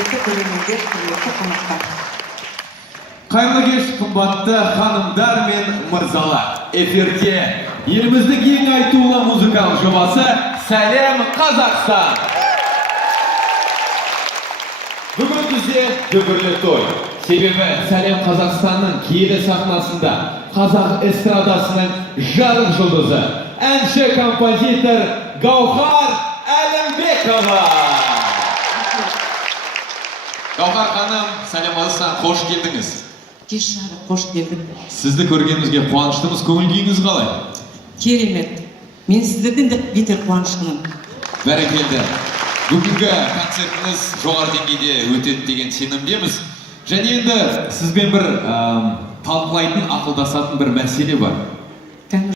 құрметті көрермендер, құрметті қонақтар. Қайырлы кеш, қымбатты ханымдар мен мырзалар. Эфирде еліміздің ең айтулы музыкалық жобасы «Сәлем Қазақстан». Бүгін бізде дүбірлі той. Себебі «Сәлем Қазақстанның» киелі сахнасында қазақ эстрадасының жарық жұлдызы, әнші композитор Гаухар Әлімбекова. Гаухар ханым, «Сәлем Қазақстан», қош келдіңіз. Кеш жарық, қош келдік. Сізді көргенімізге қуаныштымыз, көңіл күйіңіз қалай? Керемет. Мен сіздерден де бетер қуаныштымын. Бәрекелді. Бүгінгі концертіңіз жоғары деңгейде өтеді деген сенімдеміз. Және енді сізбен бір талқылайтын, ақылдасатын бір мәселе бар.